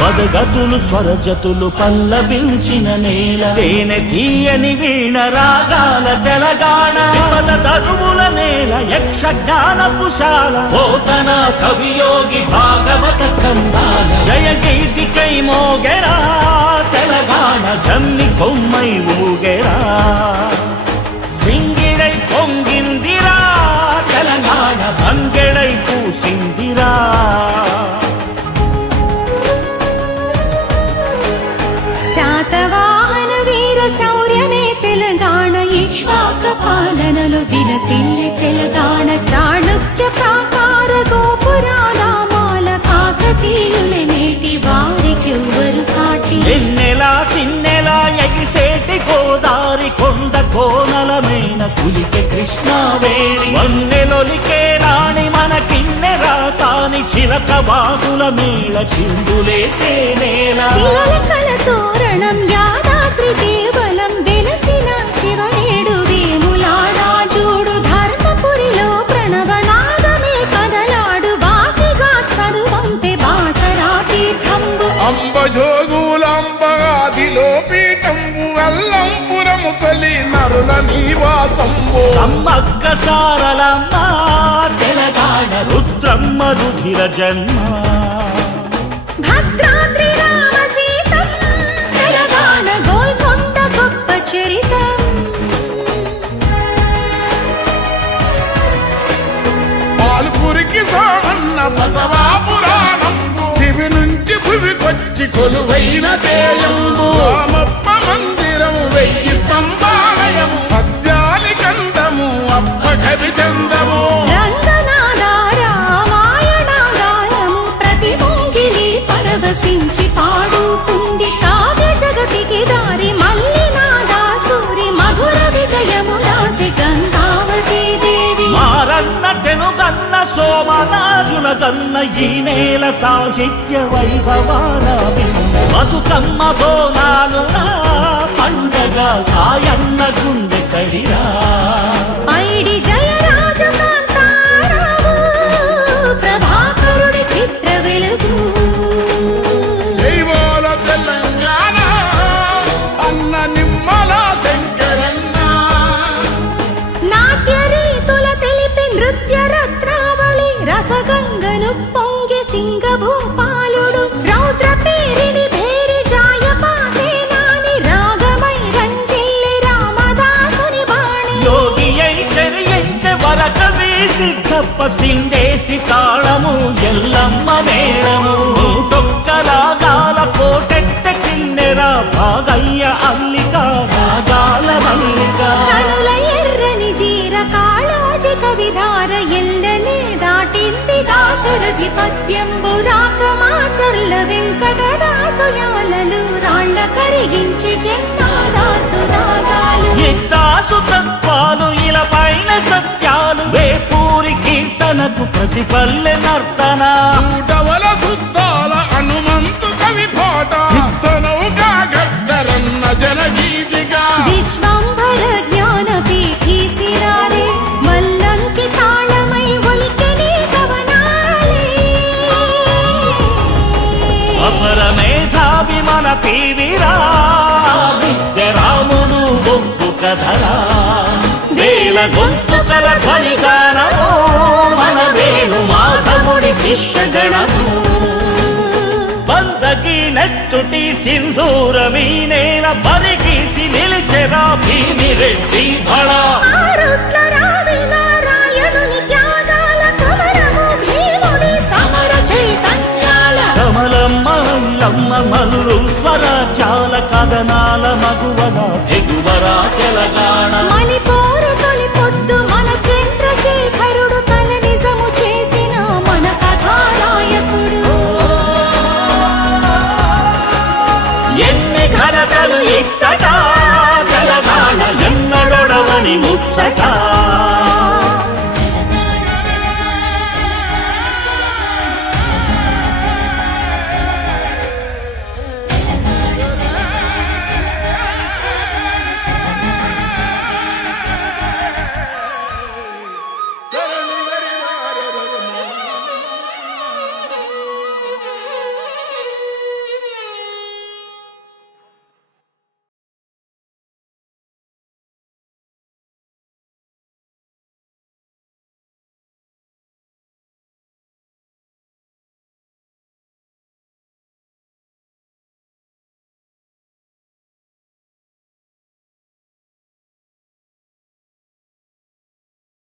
పదగతులు స్వరజతులు పల్లవించిన నేల, తేనె తీయని వీణ రాగాల తెలంగాణ. పద తరువుల నేల యక్షగానపుశాల, పోతన కవియోగి భాగవత స్కందాల. జయ గీతికై మోగెరా తెలంగాణ, జమ్మి కొమ్మై ఊగెరా. సింగిడై పొంగిందిరా తెలంగాణ, బంగెడై పూసిందిరా. శాతవాహన వీర శౌర్యమే తెలంగాణ, ఇక్ష్వాక పాలనలో విలసిల్లే తెలంగాణ. చాణుక్య ప్రాకార గోపురాల మాల, కాకతీయుల నేటి వారికెవ్వరు సాటి. ఎన్నెలా తిన్నెలా ఎగిసేటి గోదారి, కొండ కోనలమైన కులికే కృష్ణావేణి. వన్నెలొలికే రాణి మన కిన్నె రాసాని, చిలక బాగుల మేళ చిందులేసే నేల. చిలకల తోరణం యాదాద్రి దేవలం, వెలసిన శివనేడు వేములాడా జూడు. ధర్మపురిలో ప్రణవనాదమే కదలాడు, వాసిగా చదువంపే బాసరా తీర్థంబు. అంబజోగులంబగాదిలో పీఠంబు, అల్లంపురము తల్లి నరుల నివాసంబు. సమ్మక్క సారలమ్మ తెలంగాణ, రుద్రమ్మ రుధిర జన్మ. భద్రాద్రి రామ సీతం తెలంగాణ, గోల్కొండ గొప్ప చరితం. పాల్పురికి సామన్న బసవా పురాణంబు, దివి నుంచి భువికొచ్చి కొలువైన తేయంబు. రామప్ప మందిరం 1000 స్తంభాలయము, పద్యాలి కందము అప్ప కవి చందము. రంగనాథ రామాయణ గానము, ప్రతి ముంగిలి పరవశించి పాడుకుంది. కావ్య జగతికి దారి మల్లినాదా సూరి, మధుర విజయము రాసి గంగావతీ దేవి. మారన్న తెనుగన్న సోమనాథుల దన్న, ఈ నేల సాహిత్య వైభవాల బింద. బతుకమ్మ బోనాలు పండగ, సాయన్న గుండె సడిరా. పైడి జయరాజు కాంతారావు, ప్రభాకరుడి చిత్ర వెలుగు. జైవాల తెలంగాణ అన్న నిమ్మల శంకరన్న. నాట్య రీతుల తెలిపి నృత్య రత్నావళి, రసగంగను పొంగి సింగభూపాలుడు. రౌద్ర పేరిడి భేరి జాయపాసేనాని, రాగమై రంజిల్లి రామదాసుని బాణి. యోగి అయి చెరియించే వరకవి సిద్ధప్ప, సిందేసి తాళము ఎల్లమ్మ మేళము. తొక్క రాగాల కోటెత్త కిన్నెరా, భాగయ్య అల్లిక రాగాల మల్లిక. కనుల ఎర్రని జీర కాళోజి కవిధార, ఎల్లలే దాటింది దాశరథి పద్యంబు. రాకమాచర్ల వెంకటదాసు యాలలు, రాళ్ల కరిగించి జన్మాదాసు దాగాలు. ఇద్దాసు తత్వాలు ఇలా పైన సత్యాలు, వేపూరి కీర్తనకు ప్రతి పల్లె నర్తన. నూటవల సుద్దాల హనుమంతు కవి పాట, యుద్ధనౌకా గద్దరన్న జనగీతిగా. విశ్వంభర జ్ఞాన పీఠీ సిరారే, మల్లంకి తాళమై ఒలికెనే కవనాలే. అపర మేధావి మన పీవిరా, విద్య రాముడు బొగ్గు కథరా. వేల గొంతుకల ధ్వనిగానము, మన వేణు మాధవుడి శిష్యగణము. బందకి నెత్తుటి సింధూరమీ నేల, బరిగీసి నిలిచెరా భీమిరెడ్డి భళ. ఆరుట్ల రావి నారాయణుని త్యాగాల కమరము, భీముడి సమర చైతన్యాల. కమలమ్మ అల్లమ్మ మల్లు స్వరాజ్యాల, కథనాల మగువల ఎగువరా తెలంగాణ. మలిపోరు తొలి పొద్దు మన చంద్రశేఖరుడు, కల నిజము చేసిన మన కథానాయకుడు. ఎన్ని ఘనతలు ఇచ్చట తెలంగాణ, ఎన్నడొడవని ముచ్చట.